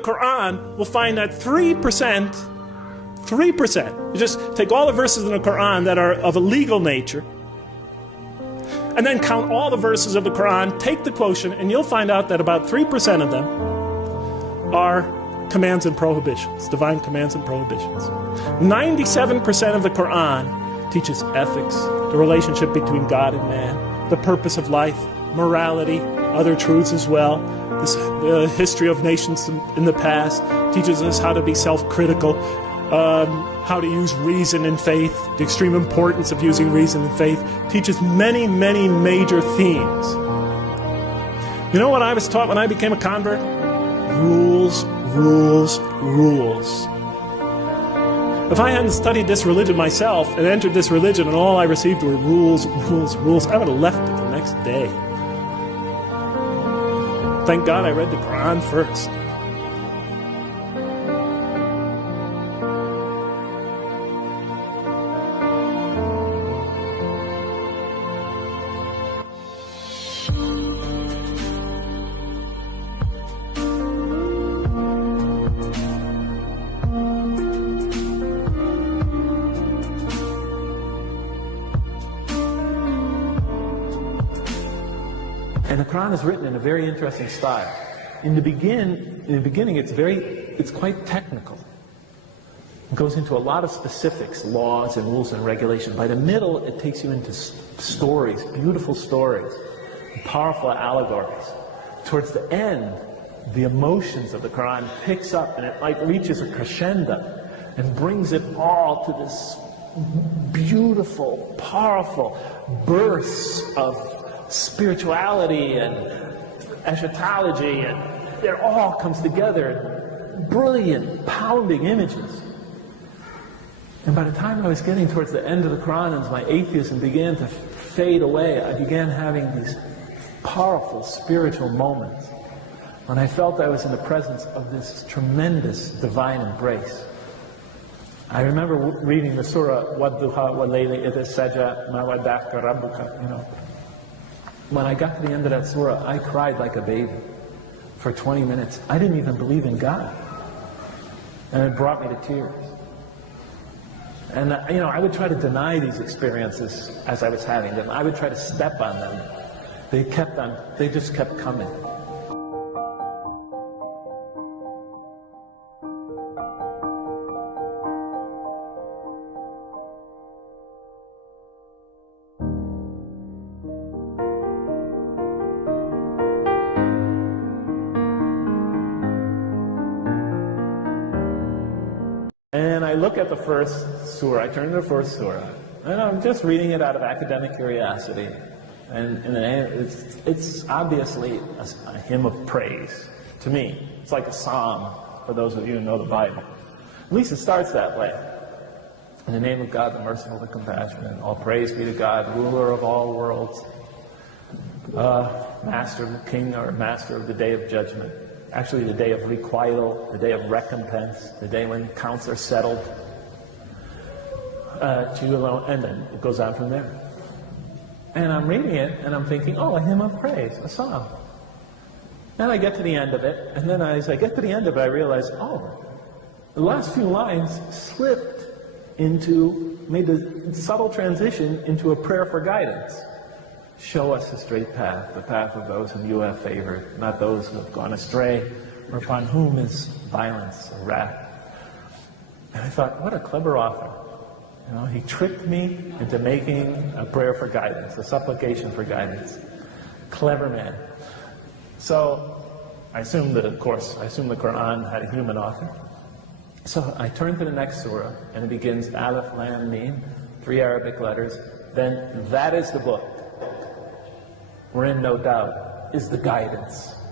Quran, we'll find that 3%, you just take all the verses in the Quran that are of a legal nature, and then count all the verses of the Quran, take the quotient, and you'll find out that about 3% of them are commands and prohibitions, divine commands and prohibitions. 97% of the Quran teaches ethics, the relationship between God and man, the purpose of life, morality, other truths as well. The history of nations in the past teaches us how to be self-critical, how to use reason and faith, the extreme importance of using reason and faith, teaches many, many major themes. You know what I was taught when I became a convert? Rules, rules, rules. If I hadn't studied this religion myself and entered this religion and all I received were rules, rules, rules, I would have left it the next day. Thank God I read the Quran first. And the Quran is written in a very interesting style. In the beginning, it's quite technical. It goes into a lot of specifics, laws and rules and regulation. By the middle, it takes you into stories, beautiful stories, powerful allegories. Towards the end, the emotions of the Quran picks up and it like reaches a crescendo and brings it all to this beautiful, powerful bursts of spirituality and eschatology, and it all comes together, brilliant, pounding images. And by the time I was getting towards the end of the Quran and my atheism began to fade away, I began having these powerful spiritual moments when I felt I was in the presence of this tremendous divine embrace. I remember reading the surah, وَالضُّحَى وَاللَّيْلِ إِذَا سَجَى مَا وَدَّعَكَ رَبُّكَ, When I got to the end of that surah, I cried like a baby for 20 minutes. I didn't even believe in God. And it brought me to tears. And I would try to deny these experiences as I was having them. I would try to step on them. They just kept coming. And I look at the first surah, I turn to the first surah, and I'm just reading it out of academic curiosity. And it's obviously a hymn of praise to me. It's like a psalm for those of you who know the Bible. At least it starts that way. In the name of God, the merciful, the compassionate, all praise be to God, ruler of all worlds, master of the king or master of the day of judgment. Actually, the day of requital, the day of recompense, the day when accounts are settled. To you alone, and then it goes on from there. And I'm reading it, and I'm thinking, oh, a hymn of praise, a psalm. And I get to the end of it, and then as I get to the end of it, I realize, oh, the last few lines made a subtle transition into a prayer for guidance. Show us the straight path, the path of those whom you have favored, not those who have gone astray, or upon whom is violence or wrath. And I thought, what a clever author. He tricked me into making a prayer for guidance, a supplication for guidance. Clever man. So I assumed the Quran had a human author. So I turn to the next surah, and it begins Alif, Lam, Mim, 3 Arabic letters. Then that is the book, wherein no doubt is the guidance